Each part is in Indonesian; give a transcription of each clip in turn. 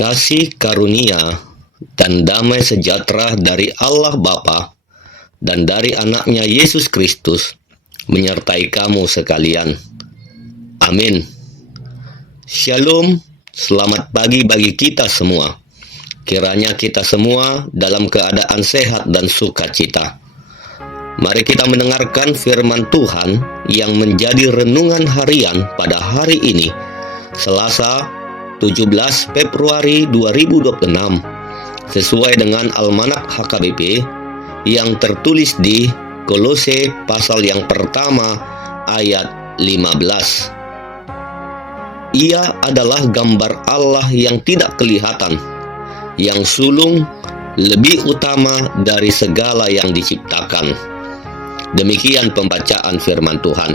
Kasih karunia dan damai sejahtera dari Allah Bapa dan dari anaknya Yesus Kristus menyertai kamu sekalian. Amin. Shalom, selamat pagi bagi kita semua. Kiranya kita semua dalam keadaan sehat dan sukacita. Mari kita mendengarkan firman Tuhan yang menjadi renungan harian pada hari ini, Selasa 17 Februari 2026, sesuai dengan Almanak HKBP yang tertulis di Kolose pasal yang pertama ayat 15. Ia adalah gambar Allah yang tidak kelihatan, yang sulung, lebih utama dari segala yang diciptakan. Demikian pembacaan firman Tuhan.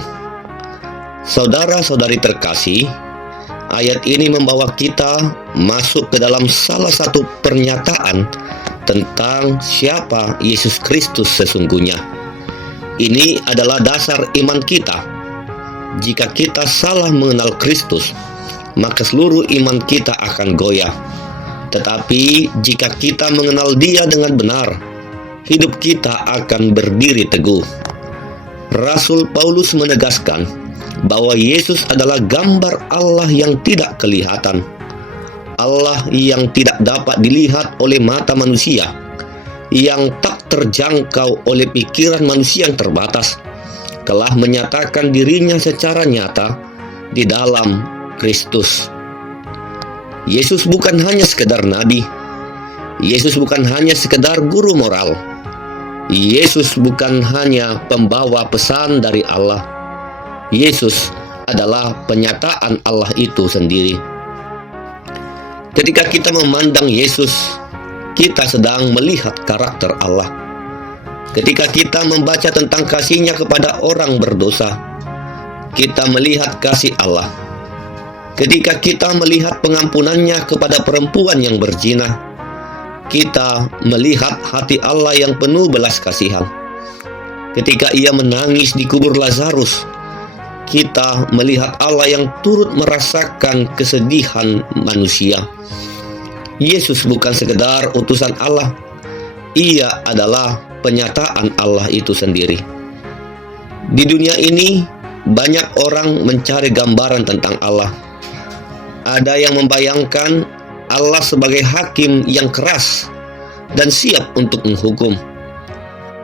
Saudara-saudari terkasih, ayat ini membawa kita masuk ke dalam salah satu pernyataan tentang siapa Yesus Kristus sesungguhnya. Ini adalah dasar iman kita. Jika kita salah mengenal Kristus, maka seluruh iman kita akan goyah. Tetapi jika kita mengenal Dia dengan benar, hidup kita akan berdiri teguh. Rasul Paulus menegaskan bahwa Yesus adalah gambar Allah yang tidak kelihatan, Allah yang tidak dapat dilihat oleh mata manusia, yang tak terjangkau oleh pikiran manusia yang terbatas, telah menyatakan dirinya secara nyata di dalam Kristus. Yesus bukan hanya sekedar nabi. Yesus bukan hanya sekedar guru moral. Yesus bukan hanya pembawa pesan dari Allah. Yesus adalah penyataan Allah itu sendiri. Ketika kita memandang Yesus, kita sedang melihat karakter Allah. Ketika kita membaca tentang kasih-Nya kepada orang berdosa, kita melihat kasih Allah. Ketika kita melihat pengampunannya kepada perempuan yang berzina, kita melihat hati Allah yang penuh belas kasihan. Ketika Ia menangis di kubur Lazarus, kita melihat Allah yang turut merasakan kesedihan manusia. Yesus bukan sekedar utusan Allah, Ia adalah penyataan Allah itu sendiri. Di dunia ini, banyak orang mencari gambaran tentang Allah. Ada yang membayangkan Allah sebagai hakim yang keras dan siap untuk menghukum.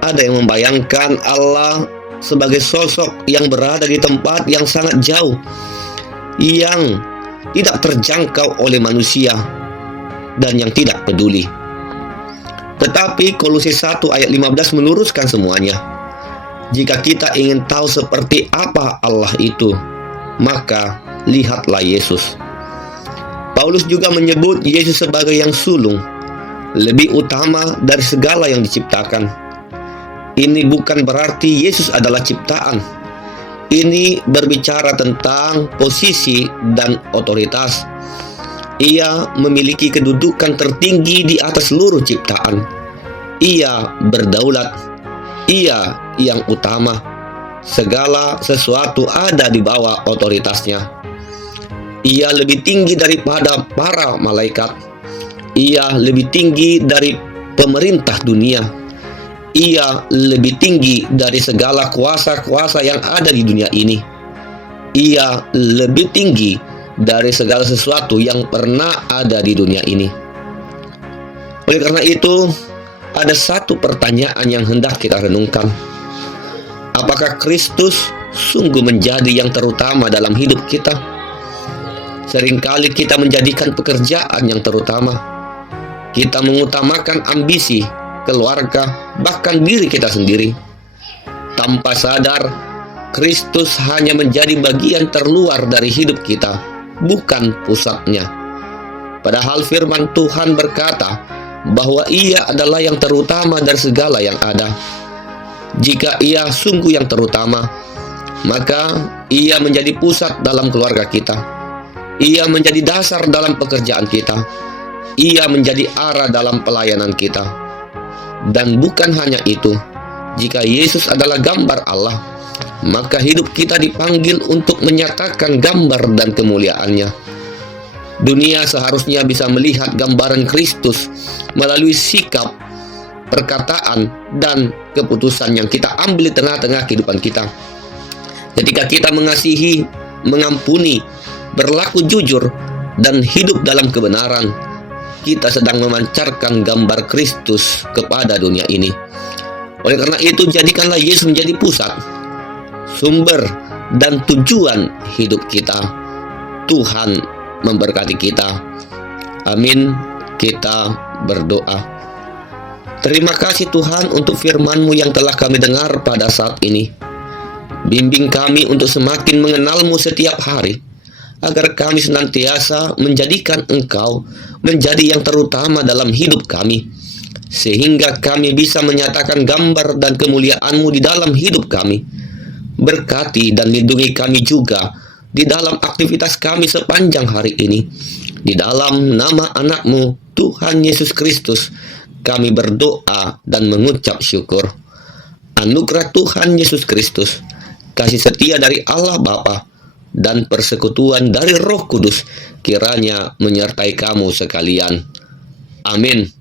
Ada yang membayangkan Allah sebagai sosok yang berada di tempat yang sangat jauh, yang tidak terjangkau oleh manusia dan yang tidak peduli. Tetapi Kolose 1 ayat 15 meluruskan semuanya. Jika kita ingin tahu seperti apa Allah itu, maka lihatlah Yesus. Paulus juga menyebut Yesus sebagai yang sulung, lebih utama dari segala yang diciptakan. Ini bukan berarti Yesus adalah ciptaan. Ini berbicara tentang posisi dan otoritas. Ia memiliki kedudukan tertinggi di atas seluruh ciptaan. Ia berdaulat. Ia yang utama. Segala sesuatu ada di bawah otoritasnya. Ia lebih tinggi daripada para malaikat. Ia lebih tinggi dari pemerintah dunia. Ia lebih tinggi dari segala kuasa-kuasa yang ada di dunia ini. Ia lebih tinggi dari segala sesuatu yang pernah ada di dunia ini. Oleh karena itu, ada satu pertanyaan yang hendak kita renungkan. Apakah Kristus sungguh menjadi yang terutama dalam hidup kita? Seringkali kita menjadikan pekerjaan yang terutama. Kita mengutamakan ambisi, keluarga, bahkan diri kita sendiri. Tanpa sadar, Kristus hanya menjadi bagian terluar dari hidup kita, bukan pusatnya. Padahal firman Tuhan berkata bahwa Ia adalah yang terutama dari segala yang ada. Jika Ia sungguh yang terutama, maka Ia menjadi pusat dalam keluarga kita. Ia menjadi dasar dalam pekerjaan kita. Ia menjadi arah dalam pelayanan kita. Dan bukan hanya itu, jika Yesus adalah gambar Allah, maka hidup kita dipanggil untuk menyatakan gambar dan kemuliaan-Nya. Dunia seharusnya bisa melihat gambaran Kristus melalui sikap, perkataan, dan keputusan yang kita ambil di tengah-tengah kehidupan kita. Ketika kita mengasihi, mengampuni, berlaku jujur, dan hidup dalam kebenaran, kita sedang memancarkan gambar Kristus kepada dunia ini. Oleh karena itu, jadikanlah Yesus menjadi pusat, sumber, dan tujuan hidup kita. Tuhan memberkati kita. Amin. Kita berdoa. Terima kasih Tuhan untuk firman-Mu yang telah kami dengar pada saat ini. Bimbing kami untuk semakin mengenal-Mu setiap hari, agar kami senantiasa menjadikan Engkau menjadi yang terutama dalam hidup kami, sehingga kami bisa menyatakan gambar dan kemuliaan-Mu di dalam hidup kami. Berkati dan lindungi kami juga di dalam aktivitas kami sepanjang hari ini. Di dalam nama anak-Mu, Tuhan Yesus Kristus, kami berdoa dan mengucap syukur. Anugerah Tuhan Yesus Kristus, kasih setia dari Allah Bapa, dan persekutuan dari Roh Kudus kiranya menyertai kamu sekalian. Amin.